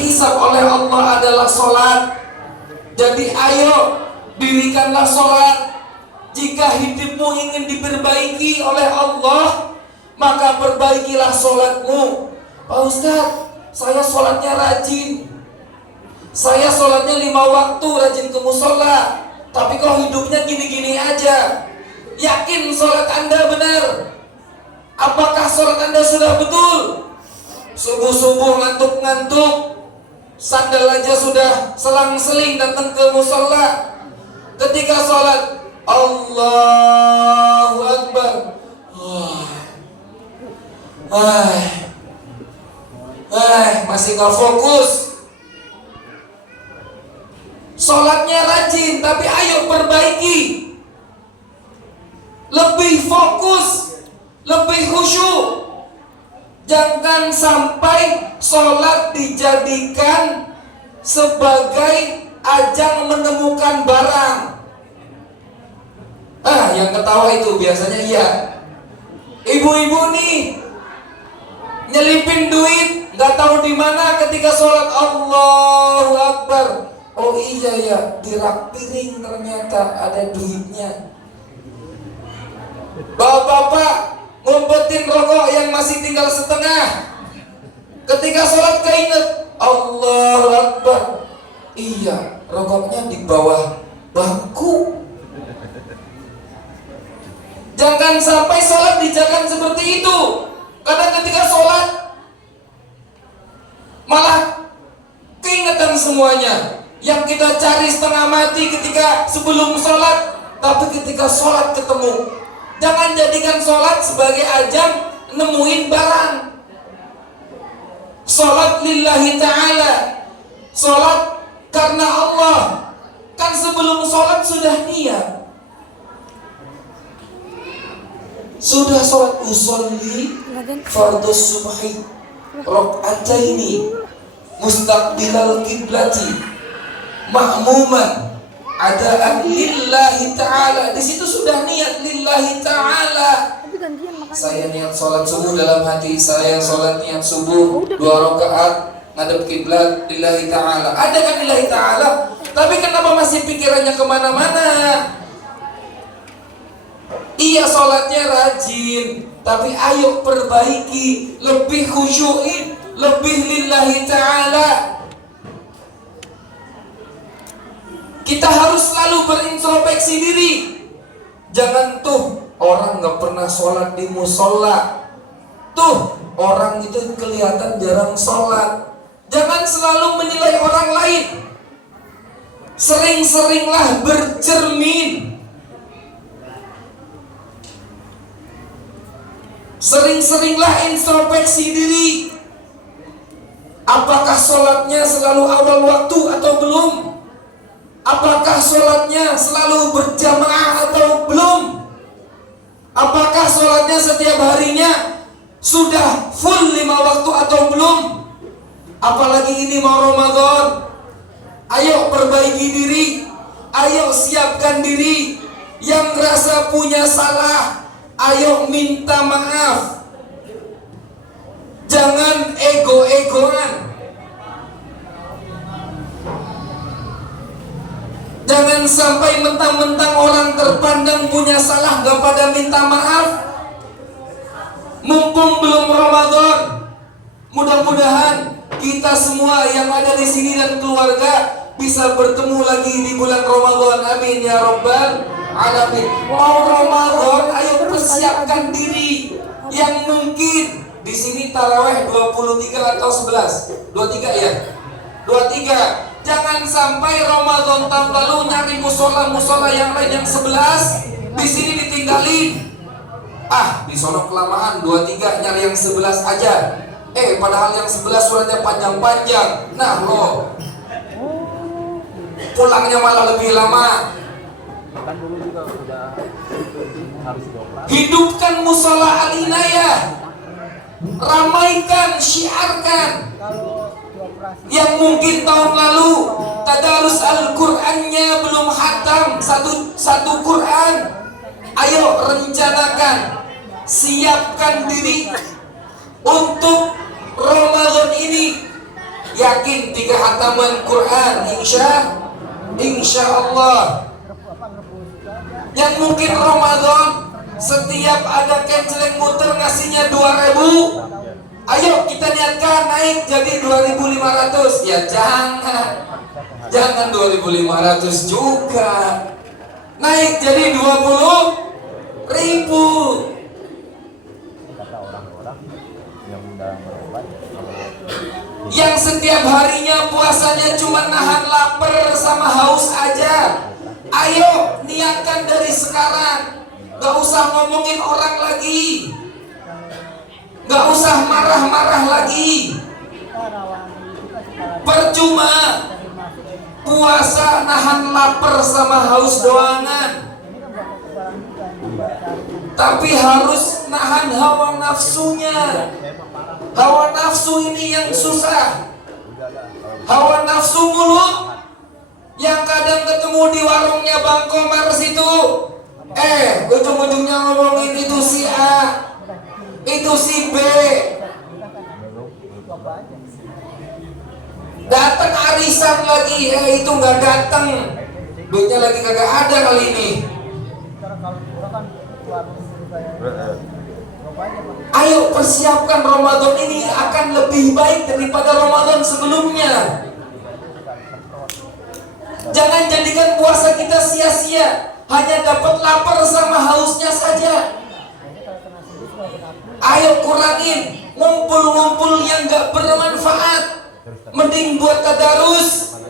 dihisab oleh Allah adalah sholat. Jadi ayo dirikanlah sholat. Jika hidupmu ingin diperbaiki oleh Allah, maka perbaikilah sholatmu. Pak Ustadz, saya sholatnya rajin, saya sholatnya 5 waktu, rajin ke musola, tapi kok hidupnya gini-gini aja. Yakin sholat Anda benar? Apakah sholat Anda sudah betul? Subuh-subuh ngantuk-ngantuk, sandal aja sudah selang-seling datang ke musola. Ketika sholat, Allahu Akbar, masih gak fokus. Sholatnya rajin, tapi ayo perbaiki. Lebih fokus, lebih khusyuk. Jangan sampai sholat dijadikan sebagai ajang menemukan barang. Yang ketawa itu biasanya iya. Ibu-ibu nih nyelipin duit, nggak tahu di mana ketika sholat. Allahu Akbar. Oh iya ya, di rak piring ternyata ada duitnya. Bapak-bapak ngumpetin rokok yang masih tinggal setengah. Ketika sholat keinget, Allahu Akbar. Iya, rokoknya di bawah bangku. Jangan sampai sholat dijalankan seperti itu. Karena ketika sholat malah keingetan semuanya. Yang kita cari setengah mati ketika sebelum sholat, tapi ketika sholat ketemu. Jangan jadikan sholat sebagai ajang nemuin barang. Sholat lillahi ta'ala, sholat karena Allah. Kan sebelum sholat sudah niat, sudah sholat usolli fardus subhi rok'ataini mustaqbilal kiblati ma'muman adaan lillahi ta'ala. Di situ sudah niat lillahi ta'ala. Saya niat sholat subuh dalam hati saya, sholat niat subuh 2 rakaat ngadep kiblat lillahi ta'ala. Ada kan lillahi ta'ala, tapi kenapa masih pikirannya kemana-mana? Iya, sholatnya rajin, tapi ayo perbaiki, lebih khusyuin, lebih lillahi ta'ala. Kita harus selalu berintrospeksi diri. Jangan tuh orang gak pernah sholat di musola, tuh orang itu kelihatan jarang sholat. Jangan selalu menilai orang lain. Sering-seringlah bercermin. Sering-seringlah introspeksi diri. Apakah sholatnya selalu awal waktu atau belum? Apakah sholatnya selalu berjamaah atau belum? Apakah sholatnya setiap harinya sudah full 5 waktu atau belum? Apalagi ini mau Ramadan. Ayo perbaiki diri, ayo siapkan diri. Yang ngerasa punya salah, ayo minta maaf. Jangan ego-egoan. Jangan sampai mentang-mentang orang terpandang punya salah gak pada minta maaf. Mumpung belum Ramadan, mudah-mudahan kita semua yang ada di sini dan keluarga bisa bertemu lagi di bulan Ramadan. Amin ya rabbal alamin. Mau Ramadan, ayo persiapkan diri. Yang mungkin di sini taraweh 23 atau 11? 23 ya? 23. Jangan sampai Ramadan tahun lalu nyari musola-musola yang lain yang 11, di sini ditinggalin. Di sono kelamaan 23 nyari yang 11 aja. Padahal yang 11 suratnya panjang-panjang. Nah lo pulangnya malah lebih lama. Hidupkan musola al-inayah. Ramaikan, syiarkan. Yang mungkin tahun lalu tadarus Al-Qur'annya belum khatam satu Qur'an, ayo rencanakan, siapkan diri untuk Ramadan ini. yakin 3 hataman Quran, insya Allah. Yang mungkin Ramadan setiap ada kenceleng muter ngasihnya 2.000, ayo kita niatkan naik jadi 2.500. Ya jangan 2.500 juga, naik jadi 20.000. Yang setiap harinya puasanya cuma nahan lapar sama haus aja, ayo niatkan dari sekarang. Gak usah ngomongin orang lagi, gak usah marah-marah lagi. Percuma puasa nahan lapar sama haus doangan, tapi harus nahan hawa nafsunya. Hawa nafsu ini yang susah. Hawa nafsu mulut yang kadang ketemu di warungnya Bang Komar situ, ujung-ujungnya ngomongin itu si A, itu si B. Datang arisan lagi, itu nggak datang, duitnya lagi kagak ada kali ini. Ayo persiapkan Ramadan ini akan lebih baik daripada Ramadan sebelumnya. Jangan jadikan puasa kita sia-sia, hanya dapat lapar sama hausnya saja. Ayo kurangin ngumpul-ngumpul yang gak bermanfaat, mending buat tadarus.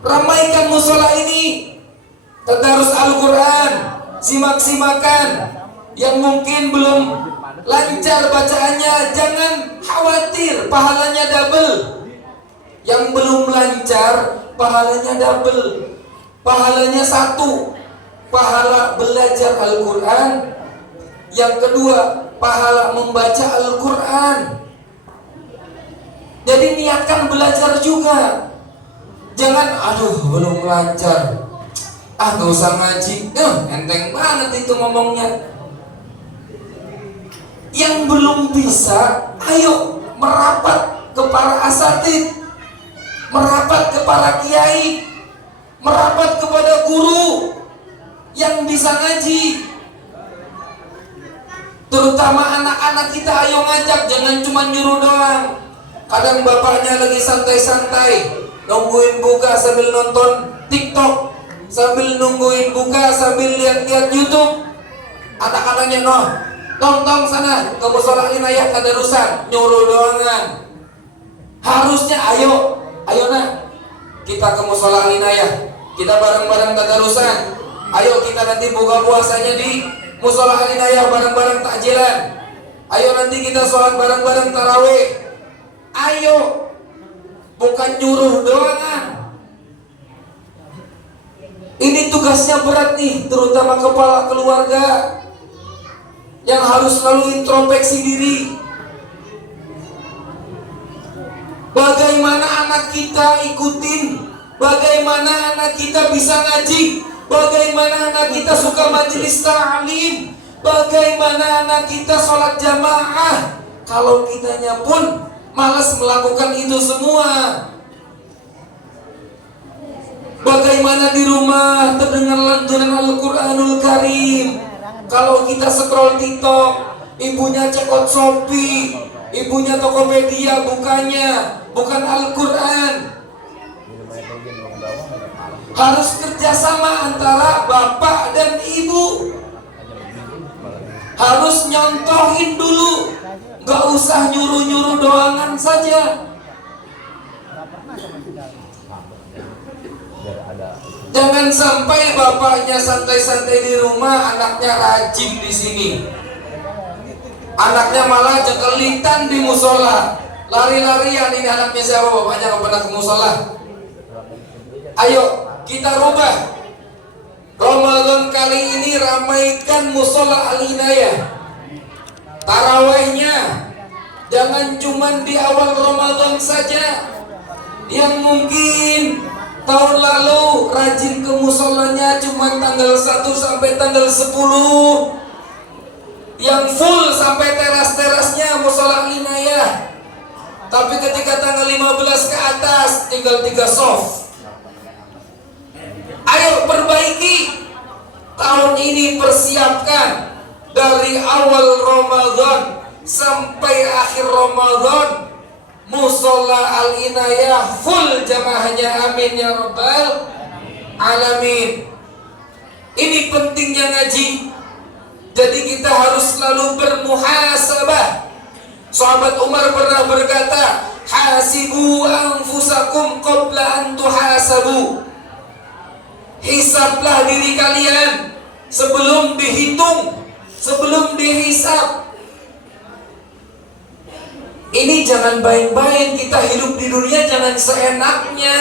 Ramaikan musola ini, tadarus Al-Quran, simak-simakan. Yang mungkin belum lancar bacaannya, jangan khawatir, pahalanya double. Yang belum lancar, pahalanya double. Pahalanya 1, pahala belajar Al-Quran. Yang kedua, pahala membaca Al-Quran. Jadi niatkan belajar juga. Jangan, aduh belum lancar, gak usah ngaji, enteng banget itu ngomongnya. Yang belum bisa, ayo merapat ke para asatid, merapat ke para kiai, merapat kepada guru yang bisa ngaji. Terutama anak-anak kita, ayo ngajak, jangan cuma nyuruh doang. Kadang bapaknya lagi santai-santai, nungguin buka sambil nonton TikTok, sambil nungguin buka sambil lihat-lihat YouTube. Anak-anaknya tong sana ke musola inayah tadarusan, nyuruh doangan. Harusnya ayo nak, kita ke musola inayah, kita bareng-bareng tadarusan. Ayo kita nanti buka puasanya di musola inayah bareng-bareng takjilan. Ayo nanti kita sholat bareng-bareng tarawih. Ayo, bukan nyuruh doangan. Ini tugasnya berat nih, terutama kepala keluarga yang harus selalu introspeksi diri. Bagaimana anak kita ikutin, bagaimana anak kita bisa ngaji, bagaimana anak kita suka majelis ta'lim, bagaimana anak kita sholat jamaah, kalau kitanya pun malas melakukan itu semua. Bagaimana di rumah terdengar lantunan Al-Quranul Karim, kalau kita scroll TikTok, ibunya cekot Shopee, ibunya Tokopedia, bukan Al-Quran. Harus kerjasama antara bapak dan ibu. Harus nyontohin dulu, gak usah nyuruh-nyuruh doangan saja. Jangan sampai bapaknya santai-santai di rumah, anaknya rajin di sini. Anaknya malah jekelitan di musola, lari-larian. Ini anaknya siapa? Bapaknya gak pernah ke musola. Ayo kita rubah. Ramadan kali ini ramaikan musola Al-Inayah. Tarawihnya jangan cuma di awal Ramadan saja. Yang mungkin tahun lalu rajin ke musolanya cuma tanggal 1 sampai tanggal 10, yang full sampai teras-terasnya musola Al-Inayah. Tapi ketika tanggal 15 tinggal 3 soft. Ayo perbaiki. Tahun ini persiapkan dari awal Ramadan sampai akhir Ramadan, Musola Al-Inayah full jamaahnya, amin ya rabbal alamin. Ini pentingnya ngaji. Jadi kita harus selalu bermuhasabah. Sahabat Umar pernah berkata, hasibu anfusakum qabla an tuhasabu. Hisablah diri kalian sebelum dihitung, sebelum dihisab. Ini jangan main-main, kita hidup di dunia jangan seenaknya.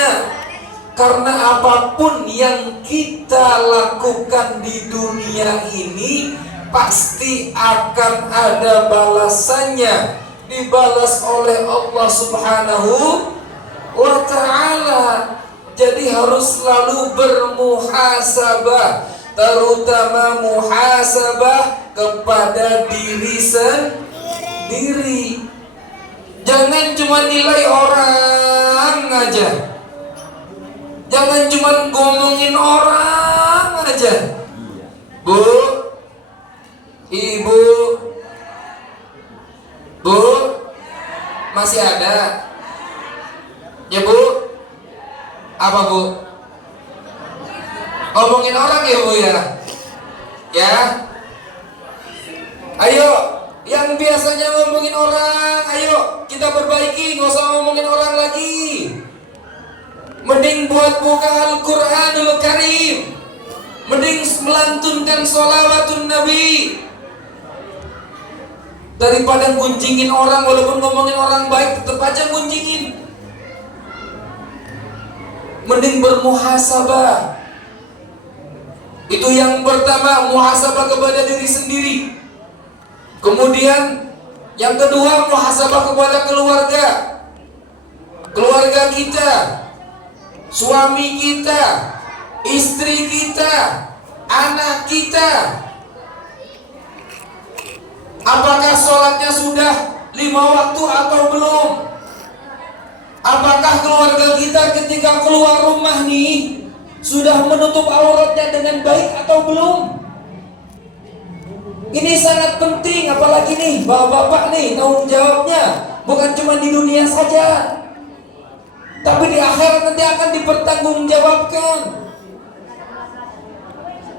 Karena apapun yang kita lakukan di dunia ini pasti akan ada balasannya, dibalas oleh Allah Subhanahu wa ta'ala. Jadi harus selalu bermuhasabah, terutama muhasabah kepada diri sendiri. Jangan cuma nilai orang aja, jangan cuma ngomongin orang aja. Bu, ibu, bu, masih ada? Ya bu. Apa bu? Ngomongin orang ya bu ya? Ya. Ayo, yang biasanya ngomongin orang, ayo kita perbaiki, nggak usah ngomongin orang lagi. Mending buka Al-Quranul Karim, mending melantunkan sholawatun Nabi, daripada gunjingin orang. Walaupun ngomongin orang baik, tetap aja gunjingin. Mending bermuhasabah. Itu yang pertama, muhasabah kepada diri sendiri. Kemudian yang kedua, muhasabah kepada keluarga. Keluarga kita, suami kita, istri kita, anak kita. Apakah sholatnya sudah 5 waktu atau belum? Apakah keluarga kita ketika keluar rumah nih sudah menutup auratnya dengan baik atau belum? Ini sangat penting, apalagi nih bapak-bapak nih, tanggung jawabnya bukan cuma di dunia saja, tapi di akhirat nanti akan dipertanggungjawabkan.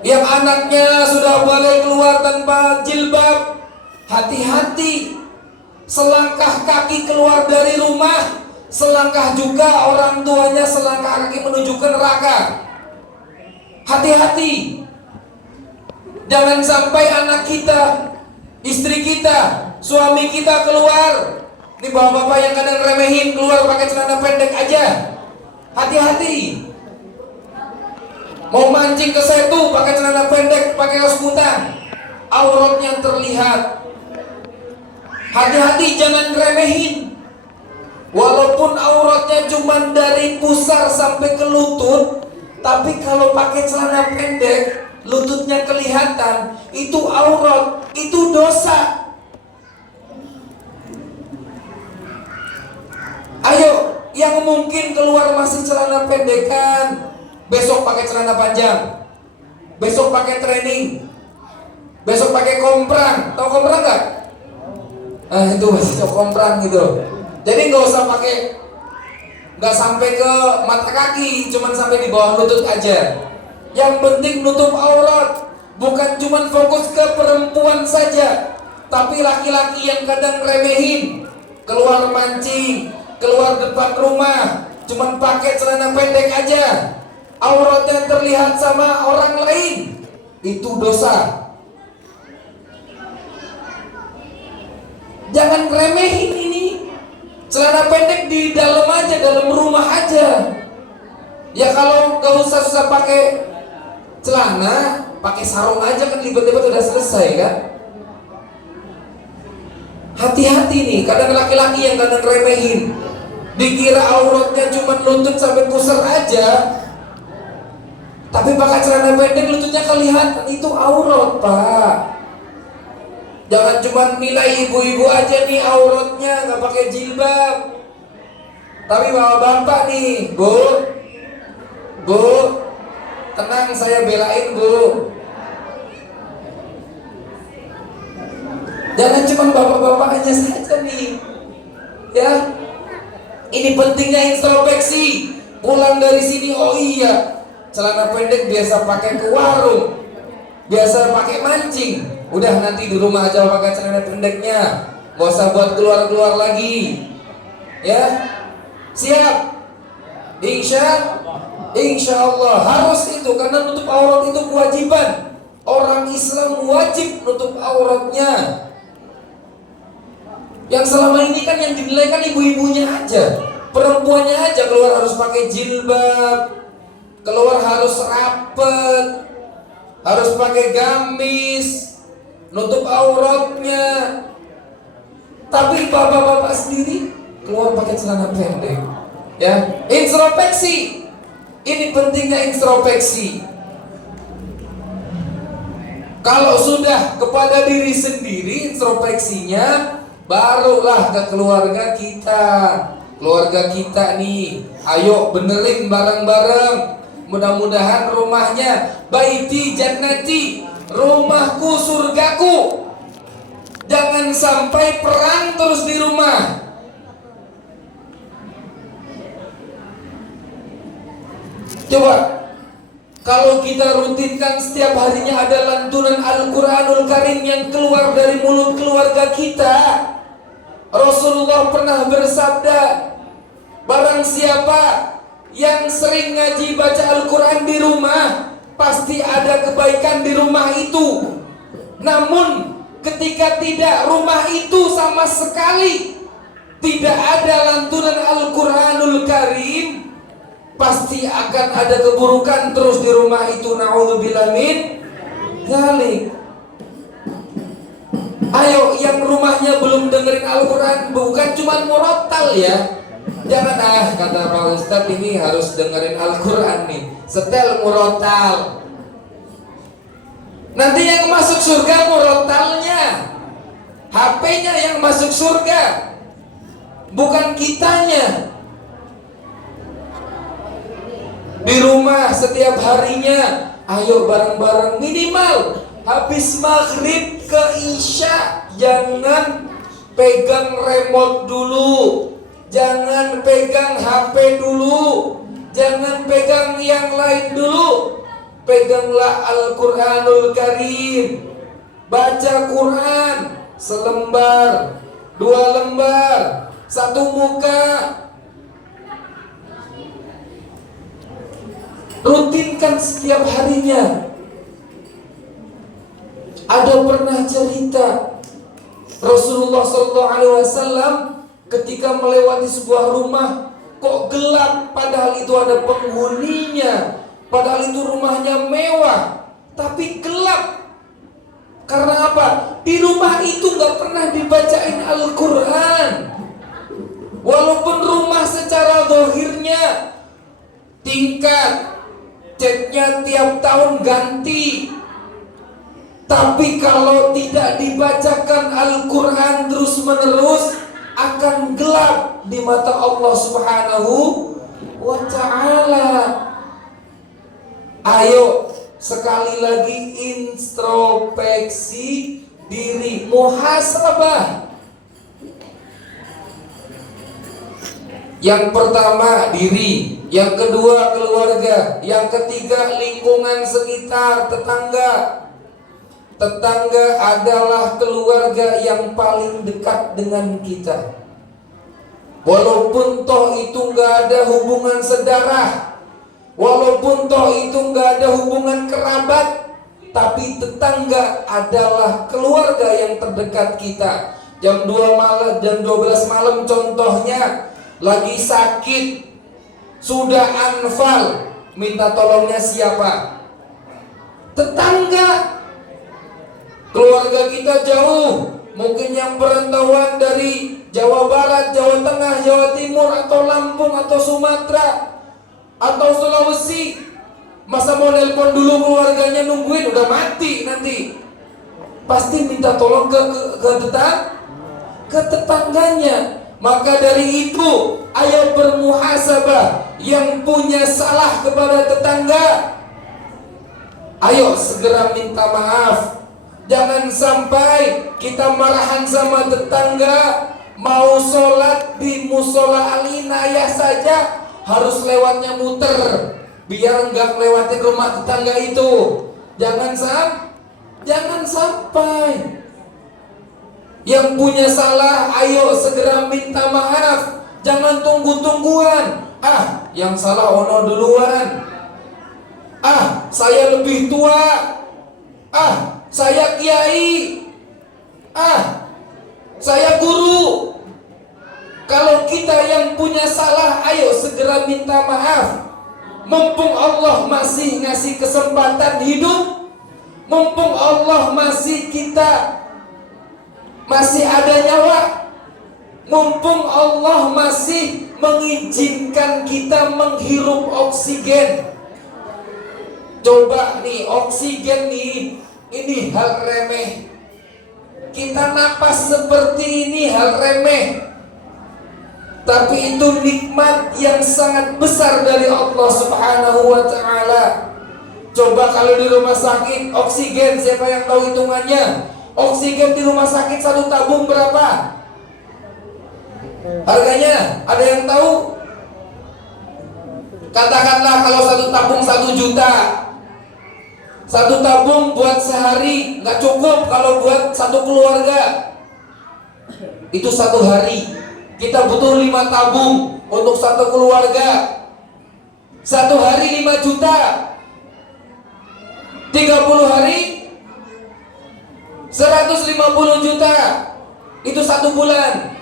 Yang anaknya sudah boleh keluar tanpa jilbab, hati-hati. Selangkah kaki keluar dari rumah, selangkah juga orang tuanya selangkah kaki menuju ke neraka. Hati-hati. Jangan sampai anak kita, istri kita, suami kita keluar. Ini bapak-bapak yang kadang remehin, keluar pakai celana pendek aja. Hati-hati. Mau mancing ke setu pakai celana pendek, pakai kaos kutang, auratnya terlihat. Hati-hati, jangan remehin. Walaupun auratnya cuma dari pusar sampai ke lutut, tapi kalau pakai celana pendek, lututnya kelihatan, itu aurat, itu dosa. Ayo, yang mungkin keluar masih celana pendekan, besok pakai celana panjang, besok pakai training, besok pakai komprang. Tahu komprang nggak? Itu masih komprang gitu. Jadi nggak usah pakai, nggak sampai ke mata kaki, cuman sampai di bawah lutut aja. Yang penting nutup aurat. Bukan cuman fokus ke perempuan saja, tapi laki-laki yang kadang remehin, keluar mancing, keluar depan rumah, cuman pakai celana pendek aja, auratnya terlihat sama orang lain, itu dosa. Jangan remehin ini. Celana pendek di dalam aja, dalam rumah aja. Ya kalau gak usah susah pakai celana, pakai sarung aja kan libat-libat udah selesai kan. Hati-hati nih, kadang laki-laki yang kadang remehin, dikira auratnya cuma lutut sampai pusar aja, tapi pakai celana pendek lututnya kelihatan, itu aurat pak. Jangan cuma nilai ibu-ibu aja nih auratnya nggak pakai jilbab. Tapi bapak-bapak nih, Bu, tenang, saya belain, Bu. Jangan cuma bapak-bapak aja saja nih, ya. Ini pentingnya introspeksi. Pulang dari sini, oh iya, celana pendek biasa pakai ke warung, biasa pakai mancing. Udah nanti di rumah aja pakai celana pendeknya, gak usah buat keluar-keluar lagi, ya. Siap? Insya Allah harus itu, karena nutup aurat itu kewajiban. Orang Islam wajib nutup auratnya. Yang selama ini kan yang dinilai kan ibu-ibunya aja, perempuannya aja keluar harus pakai jilbab, keluar harus rapet, harus pakai gamis, nutup auratnya. Tapi bapak-bapak sendiri keluar pakai celana pendek, ya. Introspeksi, ini pentingnya introspeksi. Kalau sudah kepada diri sendiri introspeksinya, barulah ke keluarga kita. Keluarga kita nih, ayo benerin bareng-bareng. Mudah-mudahan rumahnya baiti jannati, rumahku surgaku. Jangan sampai perang terus di rumah. Coba kalau kita rutinkan setiap harinya ada lantunan Al-Quranul Karim yang keluar dari mulut keluarga kita. Rasulullah pernah bersabda, barang siapa yang sering ngaji baca Al-Quran di rumah, pasti ada kebaikan di rumah itu. Namun ketika tidak, rumah itu sama sekali tidak ada lantunan Al-Quranul Karim, pasti akan ada keburukan terus di rumah itu. Na'udzubillah min dzalik. Ayo yang rumahnya belum dengerin Al-Quran, bukan cuma murattal ya. Jangan kata Pak Ustadz ini harus dengerin Al-Quran nih, setel murattal. Nanti yang masuk surga murattalnya, HP-nya yang masuk surga, bukan kitanya. Di rumah setiap harinya, ayo bareng-bareng minimal habis maghrib ke isya, jangan pegang remote dulu, jangan pegang HP dulu, jangan pegang yang lain dulu. Peganglah Al-Quranul Karim, baca Quran selembar, 2 lembar, 1 muka. Rutinkan setiap harinya. Ada pernah cerita Rasulullah SAW ketika melewati sebuah rumah, kok gelap padahal itu ada penghuninya, padahal itu rumahnya mewah, tapi gelap. Karena apa? Di rumah itu gak pernah dibacain Al-Quran. Walaupun rumah secara zahirnya tingkat, catnya tiap tahun ganti, tapi kalau tidak dibacakan Al-Quran terus menerus, akan gelap di mata Allah Subhanahu wa ta'ala. Ayo sekali lagi introspeksi diri, muhasabah. Yang pertama diri, yang kedua keluarga, yang ketiga lingkungan sekitar, tetangga. Tetangga adalah keluarga yang paling dekat dengan kita. Walaupun toh itu gak ada hubungan sedarah, walaupun toh itu gak ada hubungan kerabat, tapi tetangga adalah keluarga yang terdekat kita. Jam 2 malam, jam 12 malam contohnya, lagi sakit, sudah anfal, minta tolongnya siapa? Tetangga. Keluarga kita jauh, mungkin yang perantauan dari Jawa Barat, Jawa Tengah, Jawa Timur, atau Lampung, atau Sumatera, atau Sulawesi. Masa mau nelpon dulu keluarganya, nungguin udah mati nanti. Pasti minta tolong ke tetangganya. Maka dari itu, ayo bermuhasabah. Yang punya salah kepada tetangga, ayo segera minta maaf. Jangan sampai kita marahan sama tetangga. Mau sholat di musola Al-Inayah saja harus lewatnya muter, biar nggak lewatin rumah tetangga itu. Jangan sampai. Yang punya salah, ayo segera minta maaf. Jangan tunggu-tungguan. Yang salah ono duluan. Saya lebih tua. Saya kiai. Saya guru. Kalau kita yang punya salah, ayo segera minta maaf. Mumpung Allah masih ngasih kesempatan hidup, mumpung Allah masih ada nyawa, mumpung Allah masih mengizinkan kita menghirup oksigen. Coba nih, oksigen nih, ini hal remeh. Kita napas seperti ini hal remeh, tapi itu nikmat yang sangat besar dari Allah Subhanahu wa ta'ala. Coba kalau di rumah sakit oksigen, siapa yang tahu hitungannya? Oksigen di rumah sakit satu tabung berapa harganya? Ada yang tahu? Katakanlah kalau satu tabung 1 juta. Satu tabung buat sehari nggak cukup kalau buat satu keluarga. Itu 1 hari. Kita butuh 5 tabung untuk satu keluarga. 1 hari 5 juta. 30 hari 150 juta. Itu 1 bulan.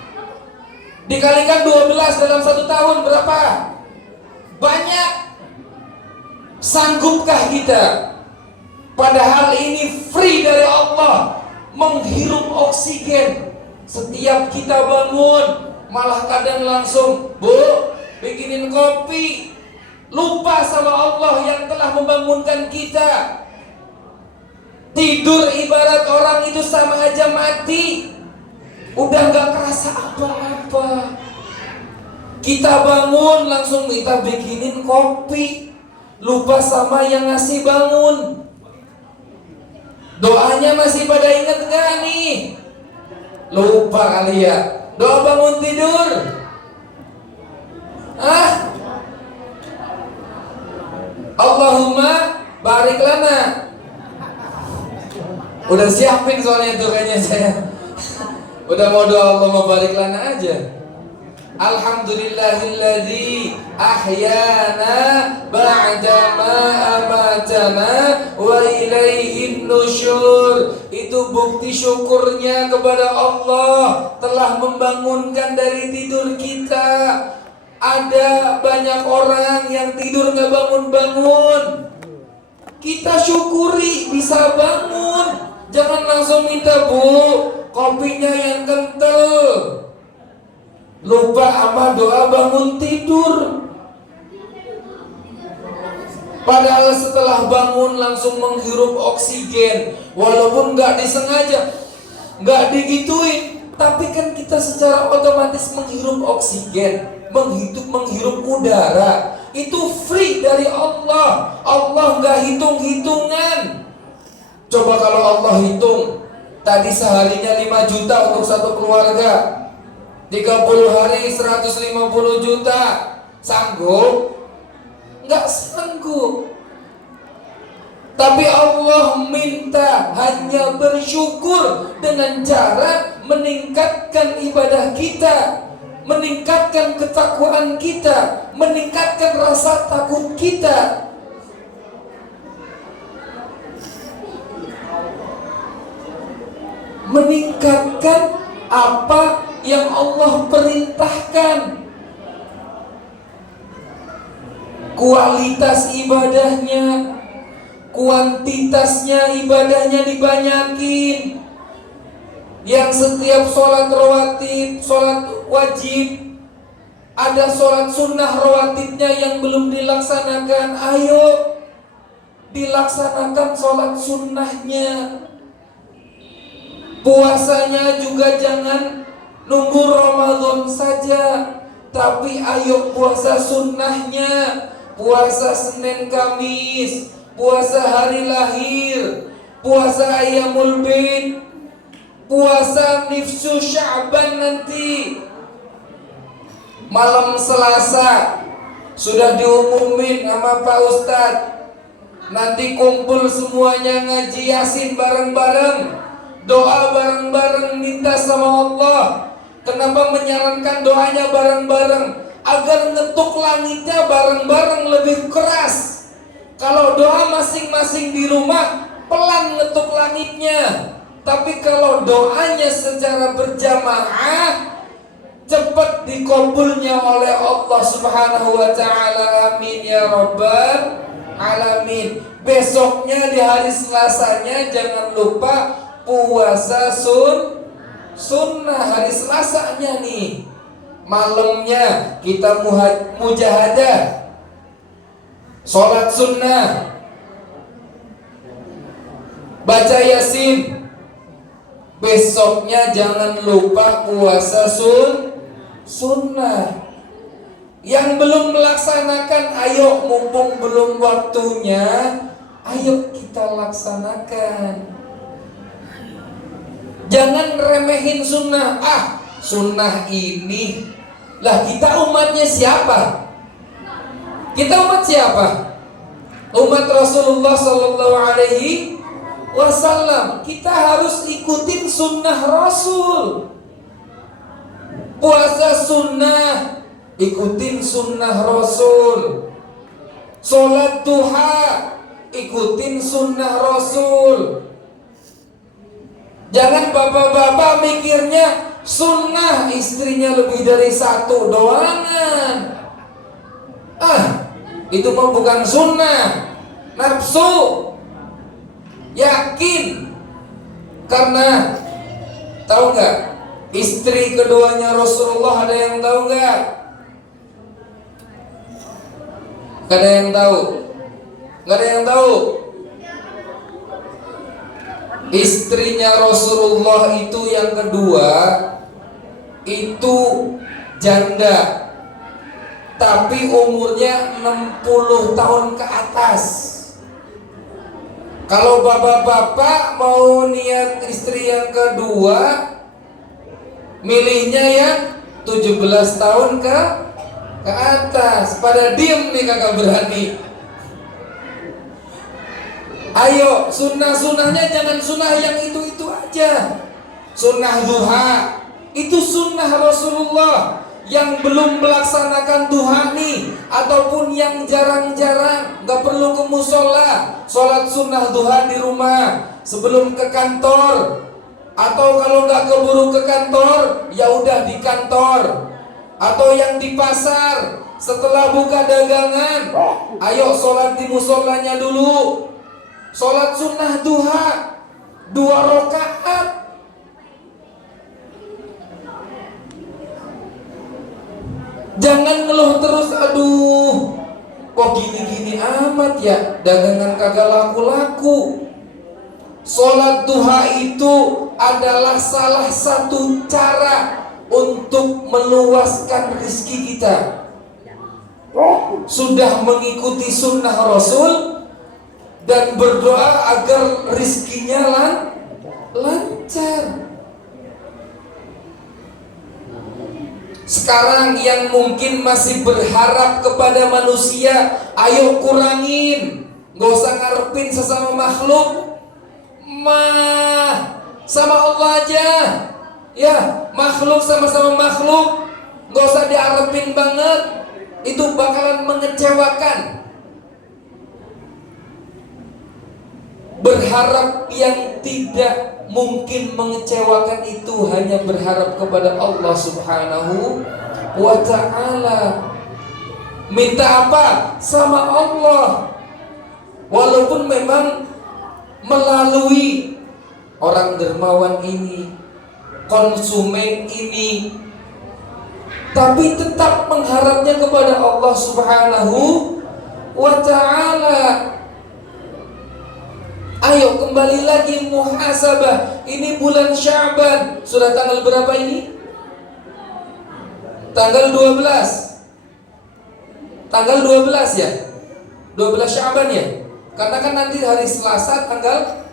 Dikalikan 12 dalam 1 tahun berapa? Banyak. Sanggupkah kita? Padahal ini free dari Allah, menghirup oksigen. Setiap kita bangun, malah kadang langsung, Bu, bikinin kopi. Lupa sama Allah yang telah membangunkan kita. Tidur ibarat orang itu sama aja mati. Udah gak kerasa apa-apa. Kita bangun langsung minta bikinin kopi. Lupa sama yang ngasih bangun. Doanya masih pada inget gak nih? Lupa kali ya. Doa bangun tidur. Allahumma barik lana. Udah siapin soalnya itu kayaknya saya. Udah mau doa Allahumma barik lana aja. Alhamdulillahilladzi ahyana ba'dama amatana wa ilaihin nusyur. Itu bukti syukurnya kepada Allah telah membangunkan dari tidur kita. Ada banyak orang yang tidur gak bangun-bangun. Kita syukuri bisa bangun. Jangan langsung minta, Bu, kopinya yang kental. Lupa sama doa bangun tidur. Padahal setelah bangun langsung menghirup oksigen. Walaupun gak disengaja, gak digituin, tapi kan kita secara otomatis menghirup oksigen, menghirup udara. Itu free dari Allah. Allah gak hitung-hitungan. Coba kalau Allah hitung, tadi seharinya 5 juta untuk satu keluarga, 30 hari 150 juta. Sanggup? Enggak sanggup. Tapi Allah minta hanya bersyukur dengan cara meningkatkan ibadah kita, meningkatkan ketakwaan kita, meningkatkan rasa takut kita. Meningkatkan apa yang Allah perintahkan. Kualitas ibadahnya, kuantitasnya ibadahnya dibanyakin. Yang setiap sholat rawatib, sholat wajib, ada sholat sunnah rawatibnya yang belum dilaksanakan, ayo dilaksanakan sholat sunnahnya. Puasanya juga jangan nunggu Ramadan saja, tapi ayo puasa sunnahnya, puasa Senin Kamis, puasa hari lahir, puasa Ayyamul Bid, puasa nifsu Sya'ban nanti. Malam Selasa sudah diumumin sama Pak Ustadz, nanti kumpul semuanya ngaji Yasin bareng-bareng, doa bareng-bareng, minta sama Allah. Kenapa menyarankan doanya bareng-bareng? Agar ngetuk langitnya bareng-bareng lebih keras. Kalau doa masing-masing di rumah, pelan ngetuk langitnya. Tapi kalau doanya secara berjamaah, cepat dikabulnya oleh Allah Subhanahu wa Ta'ala. Amin ya Rabbal Alamin. Besoknya di hari Selasanya jangan lupa puasa sunnah hari Selasanya nih. Malamnya kita mujahadah, sholat sunnah, baca Yasin. Besoknya jangan lupa puasa sunnah. Yang belum melaksanakan, ayo mumpung belum waktunya, ayo kita laksanakan. Jangan remehin sunnah. Sunnah ini lah, kita umatnya siapa? Kita umat siapa? Umat Rasulullah Sallallahu Alaihi Wasallam. Kita harus ikutin sunnah Rasul. Puasa sunnah, ikutin sunnah Rasul. Sholat duha, ikutin sunnah Rasul. Jangan bapak-bapak mikirnya sunnah istrinya lebih dari satu doangan. Itu mah bukan sunnah, nafsu. Yakin. Karena tahu nggak, istri keduanya Rasulullah, ada yang tahu nggak? Gak ada yang tahu. Gak ada yang tahu. Istrinya Rasulullah itu yang kedua itu janda, tapi umurnya 60 tahun ke atas. Kalau bapak-bapak mau niat istri yang kedua, milihnya yang 17 tahun ke atas. Pada diem nih, kakak berani. Ayo, sunnah-sunnahnya jangan sunnah yang itu-itu aja. Sunnah duha, itu sunnah Rasulullah. Yang belum melaksanakan duha nih, ataupun yang jarang-jarang, gak perlu ke musola, sholat sunnah duha di rumah sebelum ke kantor. Atau kalau gak keburu ke kantor, ya udah di kantor. Atau yang di pasar, setelah buka dagangan, ayo sholat di musolanya dulu. Sholat sunnah duha 2 rakaat. Jangan ngeluh terus, aduh kok gini-gini amat ya, dagangan kagak laku-laku. Sholat duha itu adalah salah satu cara untuk meluaskan rezeki kita. Sudah mengikuti sunnah Rasul dan berdoa agar rizkinya lancar. Sekarang yang mungkin masih berharap kepada manusia, ayo kurangin, gak usah ngarepin sesama makhluk, sama Allah aja. Ya, makhluk sama-sama makhluk, gak usah diarepin banget, itu bakalan mengecewakan. Berharap yang tidak mungkin mengecewakan itu hanya berharap kepada Allah Subhanahu wa Ta'ala. Minta apa? Sama Allah. Walaupun memang melalui orang dermawan ini, konsumen ini, tapi tetap mengharapnya kepada Allah Subhanahu wa Ta'ala. Ayo kembali lagi muhasabah. Ini bulan Sya'ban. Sudah tanggal berapa ini? Tanggal 12. Tanggal 12 ya. 12 Sya'ban ya. Karena kan nanti hari Selasa tanggal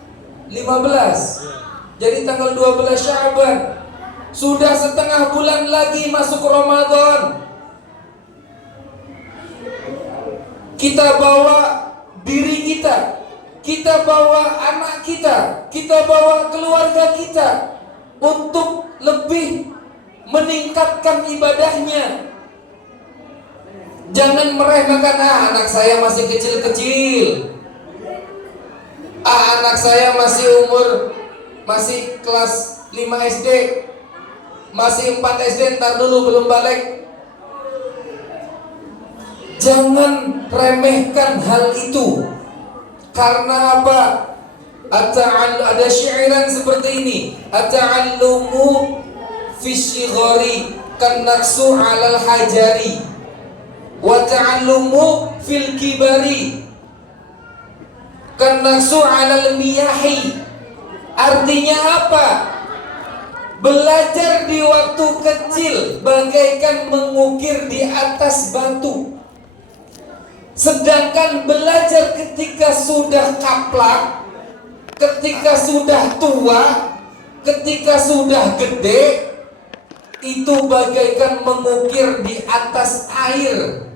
15. Jadi tanggal 12 Sya'ban. Sudah setengah bulan lagi masuk Ramadan. Kita bawa diri kita bawa anak kita bawa keluarga kita untuk lebih meningkatkan ibadahnya. Jangan meremehkan, anak saya masih kecil-kecil, anak saya masih kelas 5 SD, masih 4 SD, ntar dulu belum balik. Jangan remehkan hal itu. Karena apa? Ada syairan seperti ini, ata'allumu fi syighari kan naksu 'alal hajari wa ta'allumu fil kibari kan naksu 'alal miyahi. Artinya apa? Belajar di waktu kecil bagaikan mengukir di atas batu. Sedangkan belajar ketika sudah kaplak, ketika sudah tua, ketika sudah gede, itu bagaikan mengukir di atas air.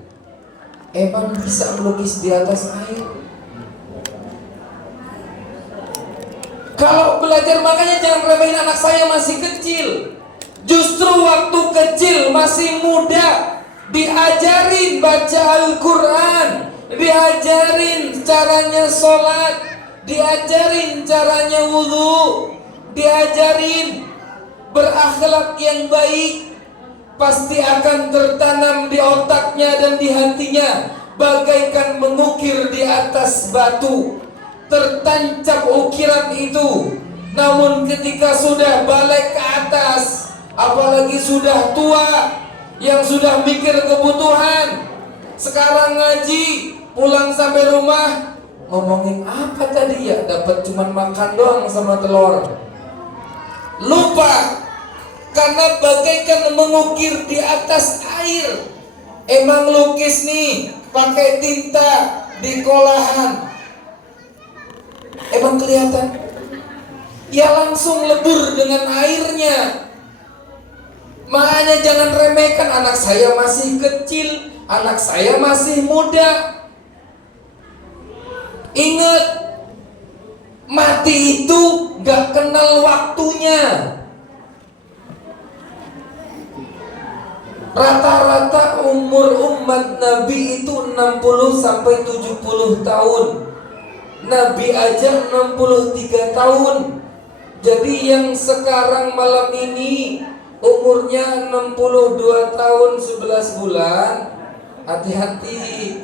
Emang bisa melukis di atas air? Kalau belajar, makanya jangan remehin anak saya masih kecil. Justru waktu kecil masih muda diajarin baca Al-Quran, diajarin caranya sholat, diajarin caranya wudhu, diajarin berakhlak yang baik, pasti akan tertanam di otaknya dan di hatinya bagaikan mengukir di atas batu. Tertancap ukiran itu. Namun ketika sudah balik ke atas, apalagi sudah tua, yang sudah mikir kebutuhan, sekarang ngaji, pulang sampai rumah ngomongin apa tadi ya? Dapat cuman makan doang sama telur. Lupa. Karena bagaikan mengukir di atas air. Emang lukis nih pakai tinta di kolahan, emang kelihatan? Ya langsung lebur dengan airnya. Makanya jangan remehkan, anak saya masih kecil, anak saya masih muda. Ingat, mati itu gak kenal waktunya. Rata-rata umur umat Nabi itu 60 sampai 70 tahun. Nabi aja 63 tahun. Jadi yang sekarang malam ini umurnya 62 tahun 11 bulan, hati-hati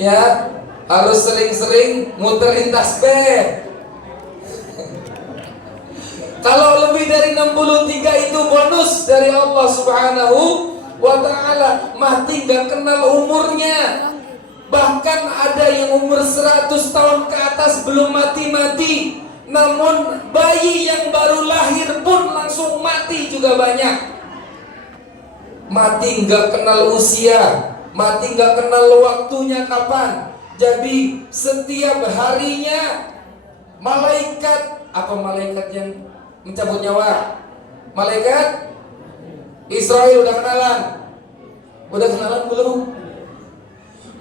ya, harus sering-sering muterin tasbih. Kalau lebih dari 63 itu bonus dari Allah Subhanahu wa ta'ala. Mati gak kenal umurnya. Bahkan ada yang umur 100 tahun ke atas belum mati-mati. Namun bayi yang baru lahir pun langsung mati juga banyak. Mati nggak kenal usia, mati nggak kenal waktunya kapan. Jadi setiap harinya malaikat, apa malaikat yang mencabut nyawa? Malaikat Israel, udah kenalan? Udah kenalan belum?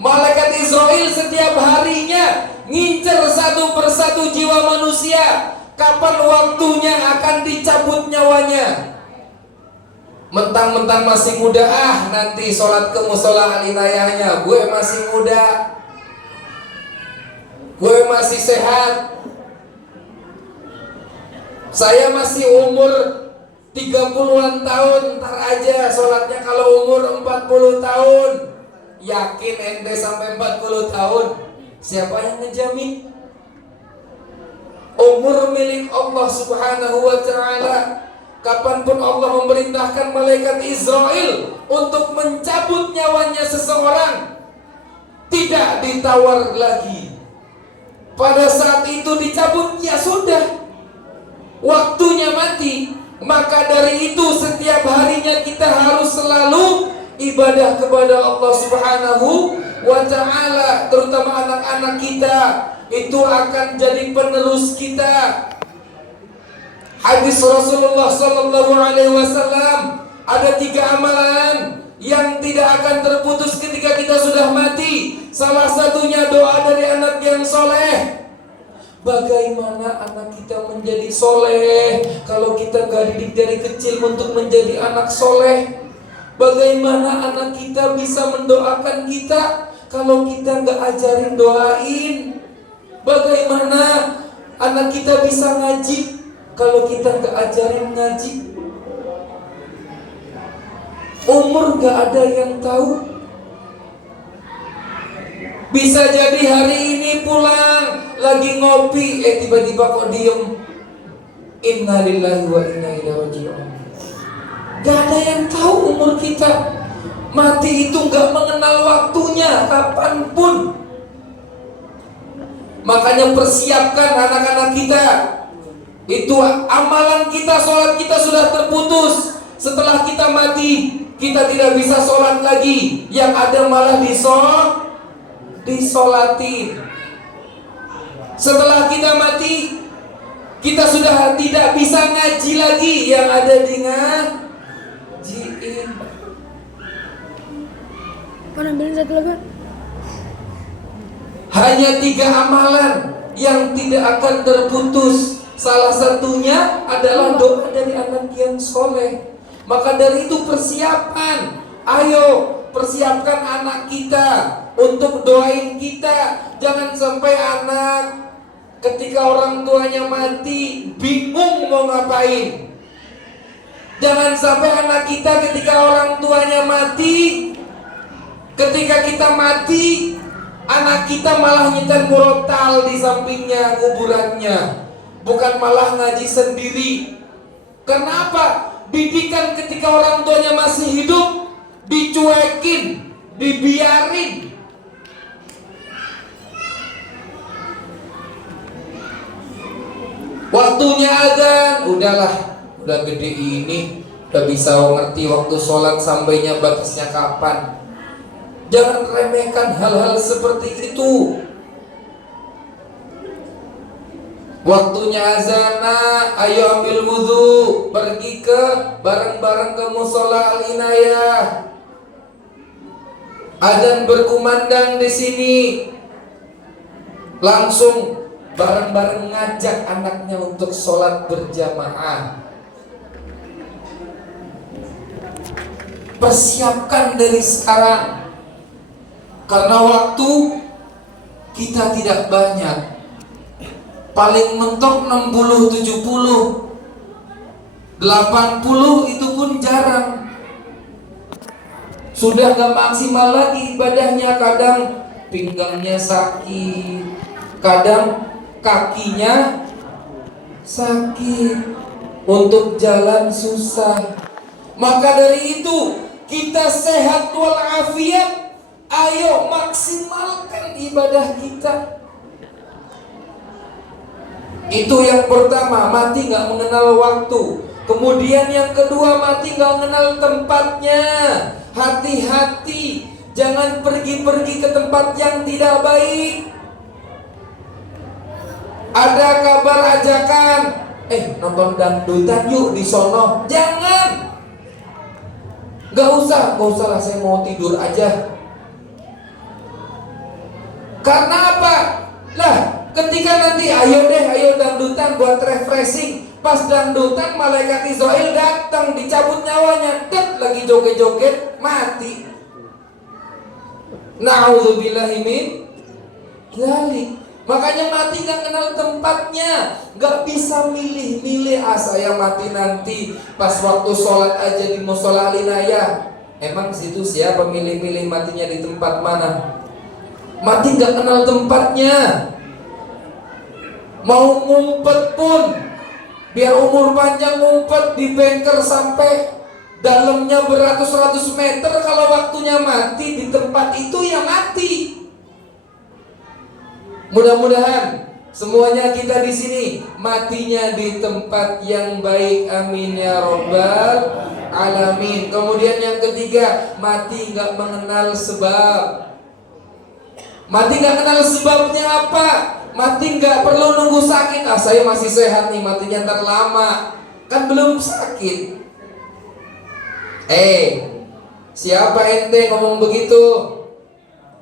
Malaikat Israel setiap harinya ngincer satu persatu jiwa manusia, kapan waktunya akan dicabut nyawanya. Mentang-mentang masih muda, nanti sholat ke musola alinayahnya, gue masih muda, gue masih sehat, saya masih umur 30-an tahun, ntar aja sholatnya kalau umur 40 tahun. Yakin ente sampai 40 tahun? Siapa yang ngejamin? Umur milik Allah Subhanahu wa ta'ala. Kapanpun Allah memerintahkan malaikat Israel untuk mencabut nyawanya seseorang, tidak ditawar lagi. Pada saat itu dicabut, ya sudah, waktunya mati. Maka dari itu setiap harinya kita harus selalu ibadah kepada Allah Subhanahu wa ta'ala. Terutama anak-anak kita, itu akan jadi penerus kita. Hadis Rasulullah sallallahu alaihi wasallam, ada 3 amalan yang tidak akan terputus ketika kita sudah mati. Salah satunya doa dari anak yang soleh. Bagaimana anak kita menjadi soleh kalau kita gak didik dari kecil untuk menjadi anak soleh? Bagaimana anak kita bisa mendoakan kita kalau kita gak ajarin doain? Bagaimana anak kita bisa ngaji kalau kita gak ajarin ngaji? Umur gak ada yang tahu. Bisa jadi hari ini pulang lagi ngopi, tiba-tiba kok diem. Innalillahi wa inna ilaihi raji'un. Gak ada yang tahu umur kita. Mati itu gak mengenal waktunya, kapanpun. Makanya persiapkan anak-anak kita. Itu amalan kita, sholat kita sudah terputus. Setelah kita mati, kita tidak bisa sholat lagi. Yang ada malah disolatin. Setelah kita mati, kita sudah tidak bisa ngaji lagi. Yang ada di ngajiin. Ambilin satu lagi. Hanya 3 amalan yang tidak akan terputus. Salah satunya adalah doa dari anak yang soleh. Maka dari itu persiapan. Ayo persiapkan anak kita untuk doain kita. Jangan sampai anak ketika orang tuanya mati bingung mau ngapain. Jangan sampai anak kita ketika orang tuanya mati, ketika kita mati, anak kita malah nyetel murotal di sampingnya kuburannya, bukan malah ngaji sendiri. Kenapa? Didikan ketika orang tuanya masih hidup dicuekin, dibiarin. Waktunya azan, udahlah, udah gede ini, udah bisa ngerti waktu sholat sampainya batasnya kapan. Jangan remehkan hal-hal seperti itu. Waktunya azan, ayo ambil wudhu, pergi ke bareng-bareng ke musola Al-Inayah. Azan berkumandang di sini, langsung bareng-bareng ngajak anaknya untuk sholat berjamaah. Persiapkan dari sekarang, karena waktu kita tidak banyak. Paling mentok 60, 70, 80 itu pun jarang. Sudah gak maksimal lagi ibadahnya. Kadang pinggangnya sakit, kadang kakinya sakit, untuk jalan susah. Maka dari itu kita sehat walafiat, ayo maksimalkan ibadah kita. Itu yang pertama, mati gak mengenal waktu. Kemudian yang kedua, mati gak mengenal tempatnya. Hati-hati, jangan pergi-pergi ke tempat yang tidak baik. Ada kabar ajakan, nonton dangdutan yuk di sono. Jangan. Gak usah lah, saya mau tidur aja. Karena apa? Lah, ketika nanti ayo dangdutan buat refreshing. Pas dangdutan malaikat Israel datang, dicabut nyawanya, lagi joget-joget, mati. Na'udzubillahi min dzalik. Makanya mati gak kenal tempatnya, gak bisa milih-milih. Saya mati nanti pas waktu sholat aja di musola Al-Inayah. Emang situ siapa milih-milih matinya di tempat mana? Mati gak kenal tempatnya. Mau ngumpet pun, biar umur panjang ngumpet di bunker sampai dalamnya beratus-ratus meter, kalau waktunya mati di tempat itu ya mati. Mudah-mudahan Semuanya kita di sini matinya di tempat yang baik, amin ya robbal alamin. Kemudian yang ketiga, mati nggak mengenal sebab. Mati nggak kenal sebabnya apa? Mati nggak perlu nunggu sakit. Saya masih sehat nih, matinya ntar lama. Kan belum sakit. Siapa ente ngomong begitu?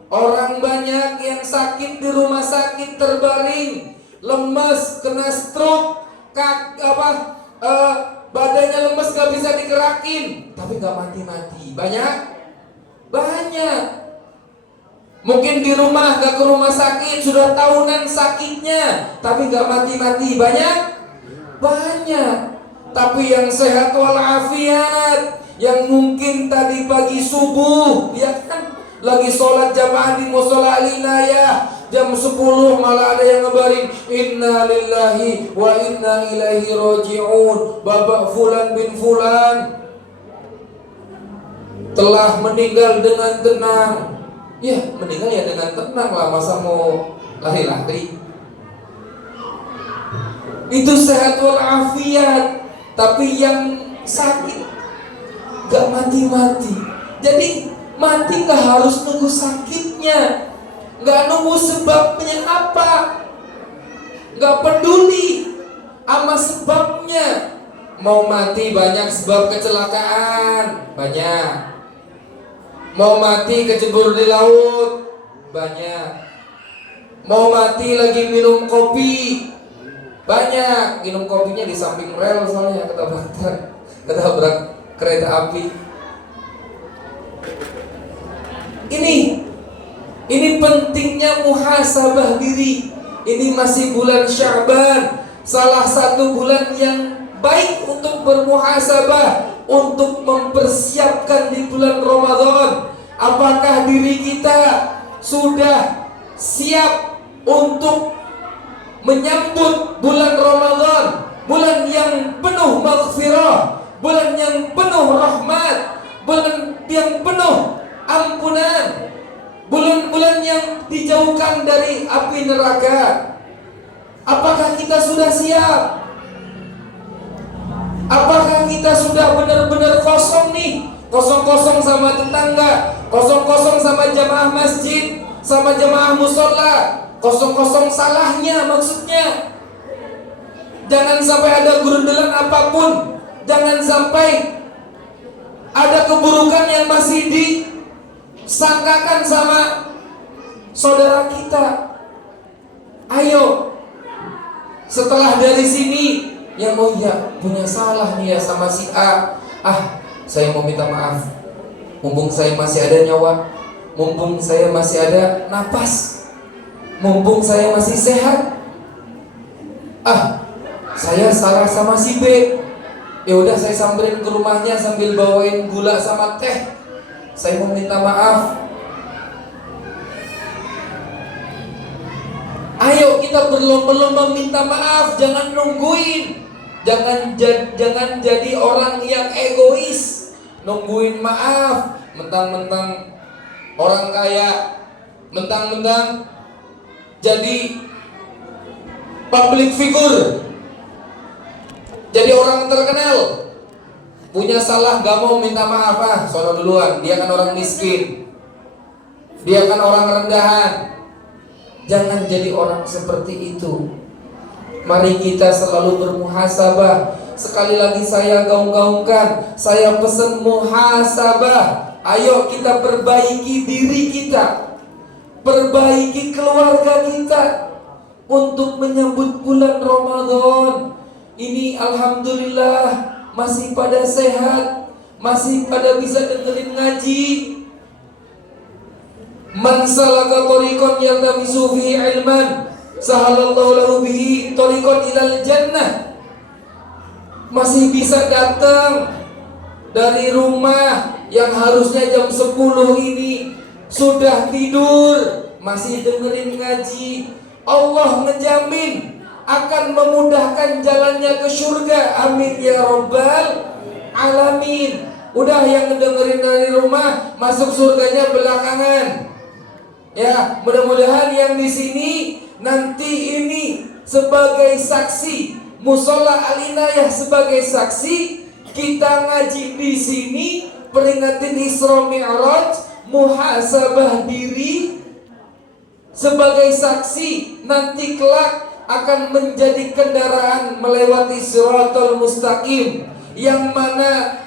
Orang banyak yang sakit di rumah sakit terbaring, lemes, kena stroke, badannya lemes gak bisa digerakin, tapi gak mati-mati. Banyak. Mungkin di rumah gak ke rumah sakit, sudah tahunan sakitnya, tapi gak mati-mati. Banyak. Tapi yang sehat walafiat, yang mungkin tadi pagi subuh, ya kan, lagi sholat jamaah di musola Al-Inayah, jam 10 malah ada yang ngebarin inna lillahi wa inna ilaihi roji'un, Bapak Fulan bin Fulan telah meninggal dengan tenang. Ya, meninggal ya dengan tenang lah, masa mau lari-lari. Itu sehat walafiat. Tapi yang sakit gak mati-mati. Jadi mati gak harus nunggu sakitnya, gak nunggu sebabnya apa, gak peduli sama sebabnya. Mau mati banyak sebab kecelakaan, banyak. Mau mati kecebur di laut, banyak. Mau mati lagi minum kopi, banyak. Minum kopinya di samping rel soalnya ketabrak kereta api. Ini pentingnya muhasabah diri. Ini masih bulan Sya'ban, salah satu bulan yang baik untuk bermuhasabah, untuk mempersiapkan di bulan Ramadan. Apakah diri kita sudah siap untuk menyambut bulan Ramadan, bulan yang penuh maghfirah, bulan yang penuh rahmat, bulan yang penuh ampunan, bulan-bulan yang dijauhkan dari api neraka. Apakah kita sudah siap? Apakah kita sudah benar-benar kosong nih? Kosong-kosong sama tetangga, kosong-kosong sama jamaah masjid, sama jamaah musola, kosong-kosong salahnya maksudnya. Jangan sampai ada gerundelan apapun, jangan sampai ada keburukan yang masih disangkakan sama saudara kita. Ayo, setelah dari sini, yang punya salah nih ya sama si A. Saya mau minta maaf. Mumpung saya masih ada nyawa, mumpung saya masih ada napas, mumpung saya masih sehat. Saya salah sama si B. Ya udah, saya samperin ke rumahnya sambil bawain gula sama teh. Saya mau minta maaf. Ayo kita berlomba-lomba minta maaf, jangan nungguin. Jangan jadi orang yang egois, nungguin maaf, mentang-mentang orang kaya, mentang-mentang jadi public figure, jadi orang terkenal, punya salah gak mau minta maaf. Sono duluan, dia kan orang miskin, dia kan orang rendahan. Jangan jadi orang seperti itu. Mari kita selalu bermuhasabah. Sekali lagi saya gaung-gaungkan, saya pesan muhasabah. Ayo kita perbaiki diri kita, perbaiki keluarga kita untuk menyambut bulan Ramadan. Ini alhamdulillah masih pada sehat, masih pada bisa dengerin ngaji. Man salaka tariqan yaltamisu fihi ilman, sahalallahu lahu bihi tariqan ilal jannah. Masih bisa datang dari rumah yang harusnya jam 10 ini sudah tidur, masih dengerin ngaji. Allah ngejamin akan memudahkan jalannya ke surga, amin ya rabbal alamin. Udah, yang ngedengerin dari rumah masuk surganya belakangan. Ya, mudah-mudahan yang di sini nanti ini sebagai saksi, Musola Al-Inayah sebagai saksi, kita ngaji di sini peringatin Isra Mi'raj, muhasabah diri sebagai saksi, nanti kelak akan menjadi kendaraan melewati Shiratal Mustaqim, yang mana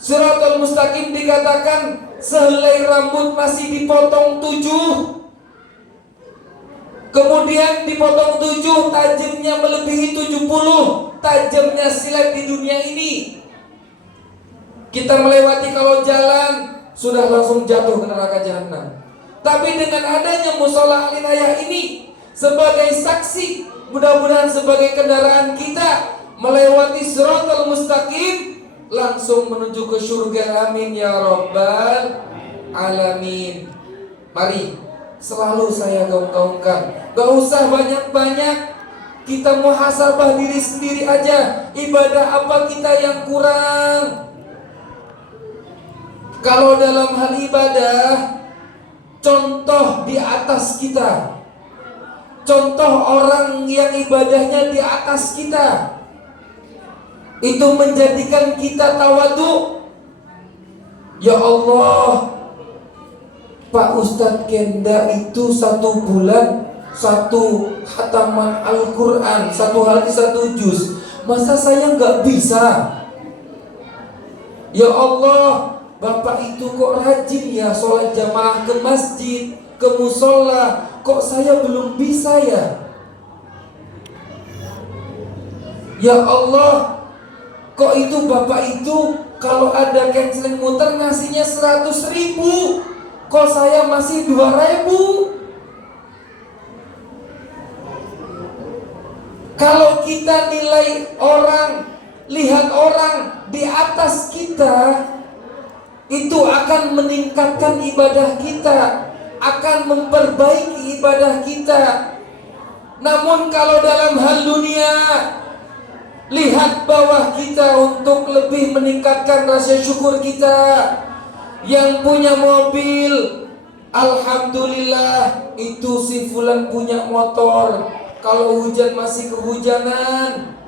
Shiratal Mustaqim dikatakan sehelai rambut masih dipotong 7, kemudian dipotong 7, tajamnya melebihi 70, tajamnya silat di dunia ini. Kita melewati, kalau jalan sudah langsung jatuh ke neraka jahanam. Tapi dengan adanya Musola Al-Inayah ini sebagai saksi, mudah-mudahan sebagai kendaraan kita melewati Shiratal Mustaqim, langsung menuju ke surga. Amin ya Rabbal Alamin. Mari selalu saya gaung-gaungkan, gak usah banyak-banyak, kita muhasabah diri sendiri aja. Ibadah apa kita yang kurang? Kalau dalam hal ibadah, contoh di atas kita, contoh orang yang ibadahnya di atas kita, itu menjadikan kita tawadhu. Ya Allah, Pak Ustadz Kenda itu 1 bulan 1 khataman Al-Quran, 1 hari 1 juz, masa saya nggak bisa? Ya Allah, Bapak itu kok rajin ya sholat jamaah ke masjid, ke musola, kok saya belum bisa ya? Ya Allah, kok itu Bapak itu kalau ada canceling muter ngasihnya 100.000, kok saya masih 2.000? Kalau kita nilai orang, lihat orang di atas kita, itu akan meningkatkan ibadah kita, akan memperbaiki ibadah kita. Namun kalau dalam hal dunia, lihat bawah kita untuk lebih meningkatkan rasa syukur kita. Yang punya mobil, alhamdulillah, itu si fulan punya motor. Kalau hujan masih kehujanan,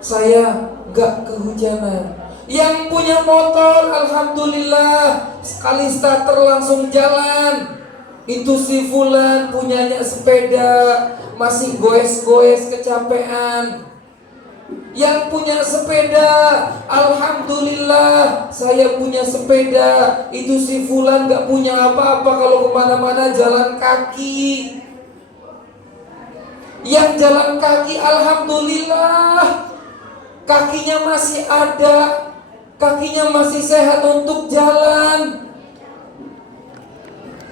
saya gak kehujanan. Yang punya motor, alhamdulillah, sekali starter langsung jalan. Itu si fulan punyanya sepeda, masih goes-goes kecapean. Yang punya sepeda, alhamdulillah, saya punya sepeda. Itu si fulan gak punya apa-apa, kalau kemana-mana jalan kaki. Yang jalan kaki, alhamdulillah, kakinya masih ada, kakinya masih sehat untuk jalan,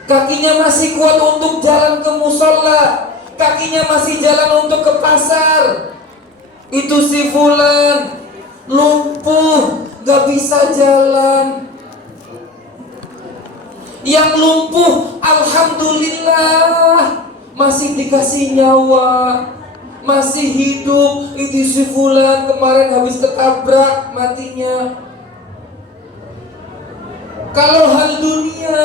kakinya masih kuat untuk jalan ke musola, kakinya masih jalan untuk ke pasar. Itu si fulan lumpuh, gak bisa jalan. Yang lumpuh, alhamdulillah, masih dikasih nyawa, masih hidup. Itu si fulan kemarin habis ketabrak, matinya. Kalau hal dunia,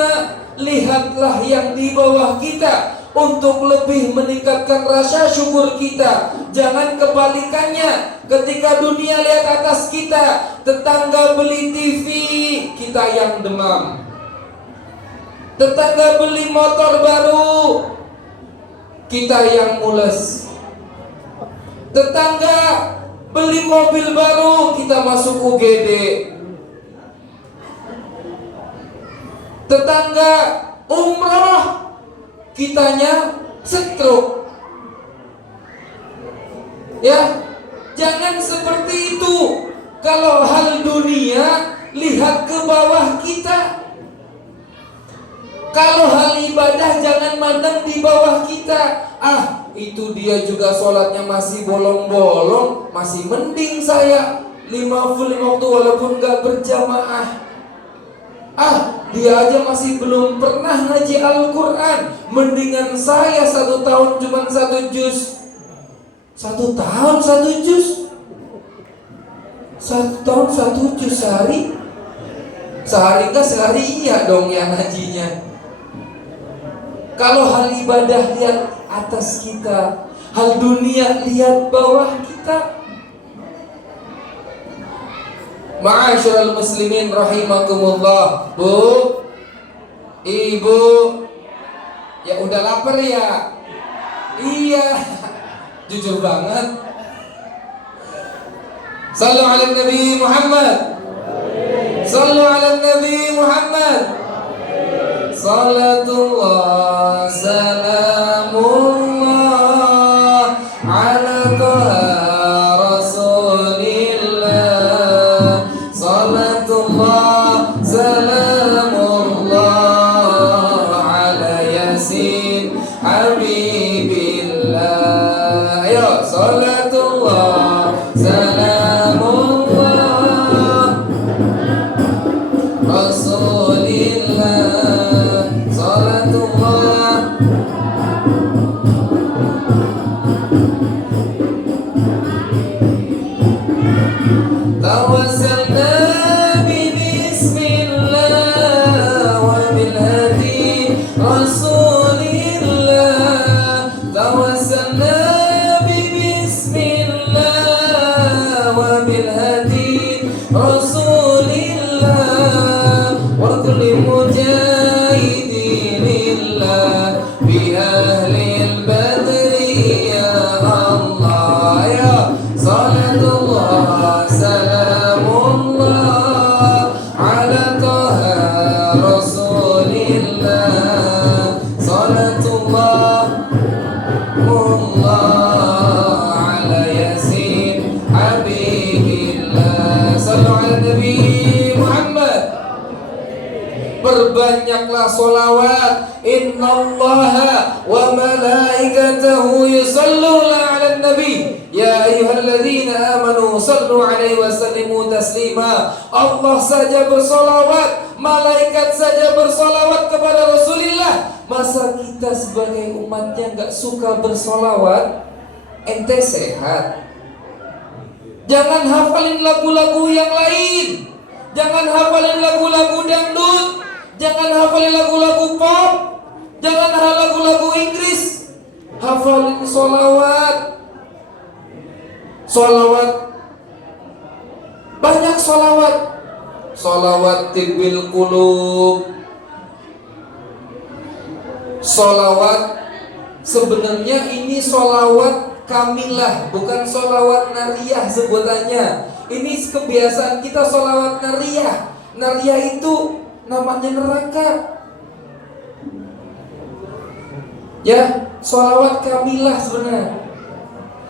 lihatlah yang di bawah kita untuk lebih meningkatkan rasa syukur kita. Jangan kebalikannya, ketika dunia lihat atas kita, tetangga beli TV, kita yang demam. Tetangga beli motor baru, kita yang mules. Tetangga beli mobil baru, kita masuk UGD. Tetangga umroh, kitanya stroke. Ya, jangan seperti itu. Kalau hal dunia, lihat ke bawah kita. Kalau hal ibadah, jangan mandang di bawah kita. Ah, itu dia juga sholatnya masih bolong-bolong, masih mending saya 50 waktu walaupun gak berjamaah. Ah, dia aja masih belum pernah ngaji Al-Quran, mendingan saya 1 tahun cuma 1 juz. 1 tahun 1 juz, 1 tahun 1 juz sehari. Sehari enggak, sehari iya dong yang ngajinya. Kalau hal ibadah lihat atas kita, hal dunia lihat bawah kita. Ma'asyiral muslimin rahimakumullah. Bu, ibu, ya udah lapar ya? Iya. Jujur banget. Sallu ala Nabi Muhammad. Sallu ala Nabi Muhammad. Salatullah salamullah ala taha rasulillah. Salatullah salamullah ala yasin habibillah. Ayo, salatullah salamullah rasulillah. Tawassalna bismillah wa bil hadi rasulillah. Tawassalna bismillah wa bil hadi rasulillah. Wa kulli mujahidin lillah bi ahlil badri ya Allah. Ya salatullah salamullah ala taha rasulillah. Salatullah ala yasin habibillah. Sallu ala Nabi Muhammad. Perbanyaklah sholawat. Innallaha wa malaikatahu yusalluna ala nabi. Ya ayyuhalladzina amanu sallu alaihi wa sallimu taslima. Allah saja bersolawat, malaikat saja bersolawat kepada Rasulullah. Masa kita sebagai umatnya gak suka bersolawat? Ente sehat. Jangan hafalin lagu-lagu yang lain. Jangan hafalin lagu-lagu dangdut. Jangan hafalin lagu-lagu pop. Jangan hafal lagu-lagu Inggris. Hafalin solawat. Solawat. Banyak solawat. Solawat tibil qulub. Solawat. Sebenarnya ini solawat kamilah, bukan solawat nariyah sebutannya. Ini kebiasaan kita solawat nariyah. Nariyah itu namanya neraka. Ya, solawat kamilah sebenarnya.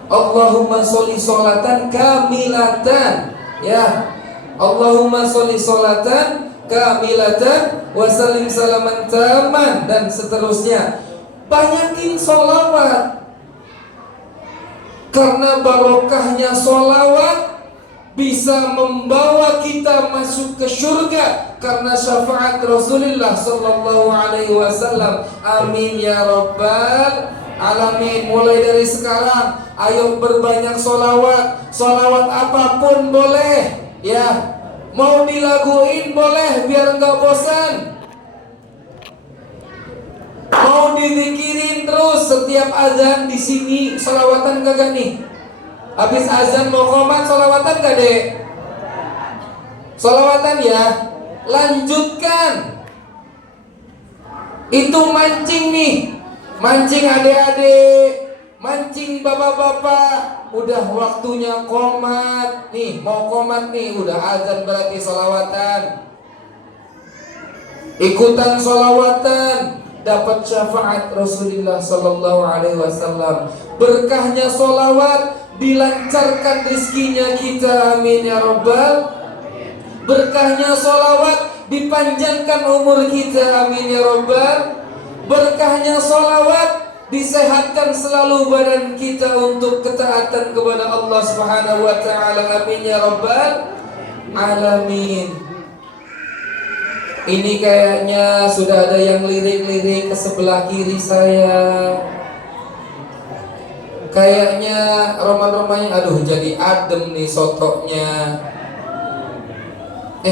Allahumma sholli sholatan kamilatan. Ya, Allahumma sholli sholatan kamilatan wa sallim salaman taman, dan seterusnya. Banyakin sholawat. Karena barokahnya sholawat bisa membawa kita masuk ke surga karena syafaat Rasulullah sallallahu alaihi wasallam. Amin ya rabbal alamin. Mulai dari sekarang ayo berbanyak sholawat. Sholawat apapun boleh, ya. Mau dilaguin boleh biar enggak bosan. Mau dizikirin terus setiap azan di sini. Sholawatan kagak nih? Habis azan mau qomat sholawatan gak dek? Sholawatan ya. Lanjutkan. Itu mancing nih. Mancing adik-adik, mancing bapak-bapak. Udah waktunya qomat. Nih mau qomat nih. Udah azan berarti sholawatan. Ikutan sholawatan. Dapat syafaat Rasulullah sallallahu alaihi wasallam. Berkahnya sholawat, dilancarkan rezekinya kita, amin ya rabbal. Berkahnya sholawat, dipanjangkan umur kita, amin ya rabbal. Berkahnya sholawat, disehatkan selalu badan kita untuk ketaatan kepada Allah subhanahu wa ta'ala, amin ya rabbal alamin. Ini kayaknya sudah ada yang lirik-lirik ke sebelah kiri saya. Kayaknya roman-romannya, aduh jadi adem nih sotonya.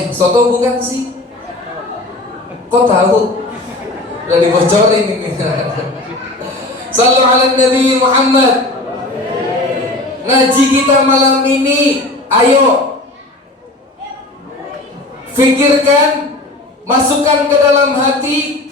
Soto bukan sih? Kok tahu? Udah dibocorin ini. Sallu ala Nabi Muhammad. Ngaji kita malam ini, ayo fikirkan, masukkan ke dalam hati,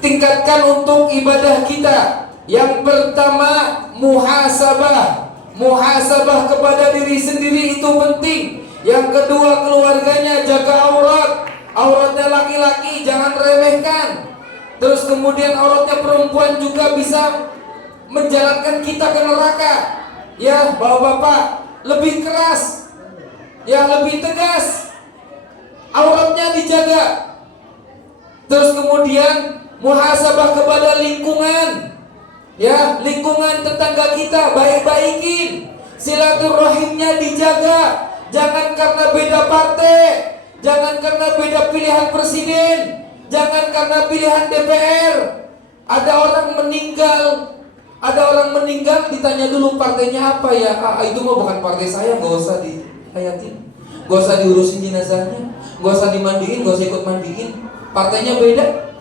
tingkatkan untuk ibadah kita. Yang pertama, muhasabah. Muhasabah kepada diri sendiri itu penting. Yang kedua, keluarganya, jaga aurat. Auratnya laki-laki jangan remehkan. Terus kemudian auratnya perempuan juga bisa menjalankan kita ke neraka. Ya, bapak-bapak, lebih keras, ya lebih tegas, auratnya dijaga. Terus kemudian muhasabah kepada lingkungan. Ya, lingkungan tetangga kita baik-baikin, silaturahimnya dijaga. Jangan karena beda partai, jangan karena beda pilihan presiden, jangan karena pilihan DPR. Ada orang meninggal ditanya dulu partainya apa ya? Itu mah bukan partai saya, nggak usah dihayatin, nggak usah diurusin jenazahnya, nggak usah dimandiin, nggak usah ikut mandiin. Partainya beda,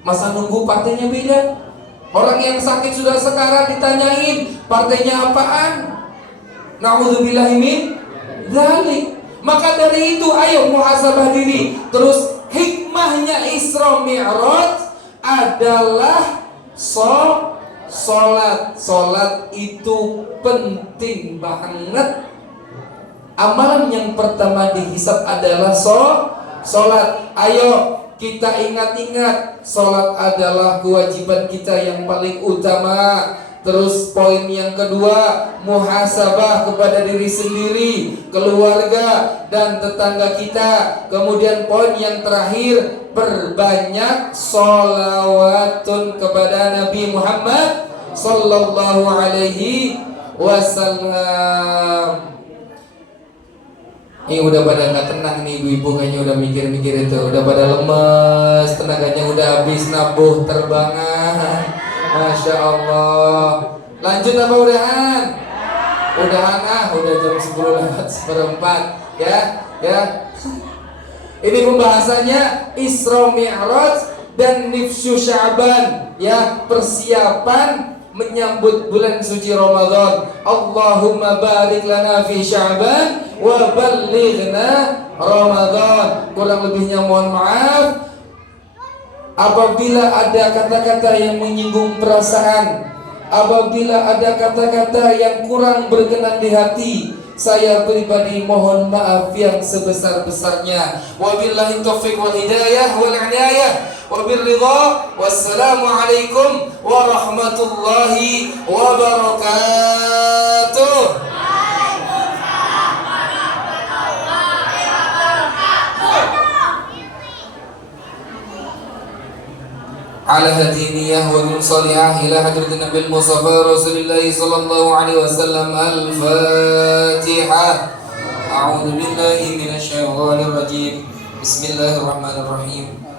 masa nunggu partainya beda? Orang yang sakit sudah sekarang ditanyain partainya apaan? Na'udzubillahi min dzalik. Maka dari itu ayo muhasabah diri. Terus hikmahnya Isra Mi'raj adalah Sholat. Sholat itu penting banget. Amalan yang pertama dihisab adalah sholat. Ayo kita ingat-ingat, sholat adalah kewajiban kita yang paling utama. Terus poin yang kedua, muhasabah kepada diri sendiri, keluarga, dan tetangga kita. Kemudian poin yang terakhir, perbanyak sholawatun kepada Nabi Muhammad sallallahu alaihi wasallam. Ini udah pada nggak tenang nih ibu-ibu, kayaknya udah mikir-mikir itu, udah pada lemes, tenaganya udah habis, nabuh terbangan. Masya Allah. Lanjut apa udahan? Udahan udah jam 10 lewat seperempat. Ya. Ini pembahasannya Isra Mi'raj dan Nifsu Sya'ban, ya, persiapan menyambut bulan suci Ramadan. Allahumma barik lana fi Sya'ban wa ballighna Ramadan. Kurang lebihnya mohon maaf. Apabila ada kata-kata yang menyinggung perasaan, apabila ada kata-kata yang kurang berkenan di hati, saya pribadi mohon maaf yang sebesar-besarnya. Wabillahi taufiq wal hidayah wal inayah wabil ridha. Wassalamualaikum warahmatullahi wabarakatuh. على هذه النية والصالحة إلى حضرة النبي المصطفى رسول الله صلى الله عليه وسلم. الفاتحة. أعوذ بالله من الشيطان الرجيم. بسم الله الرحمن الرحيم.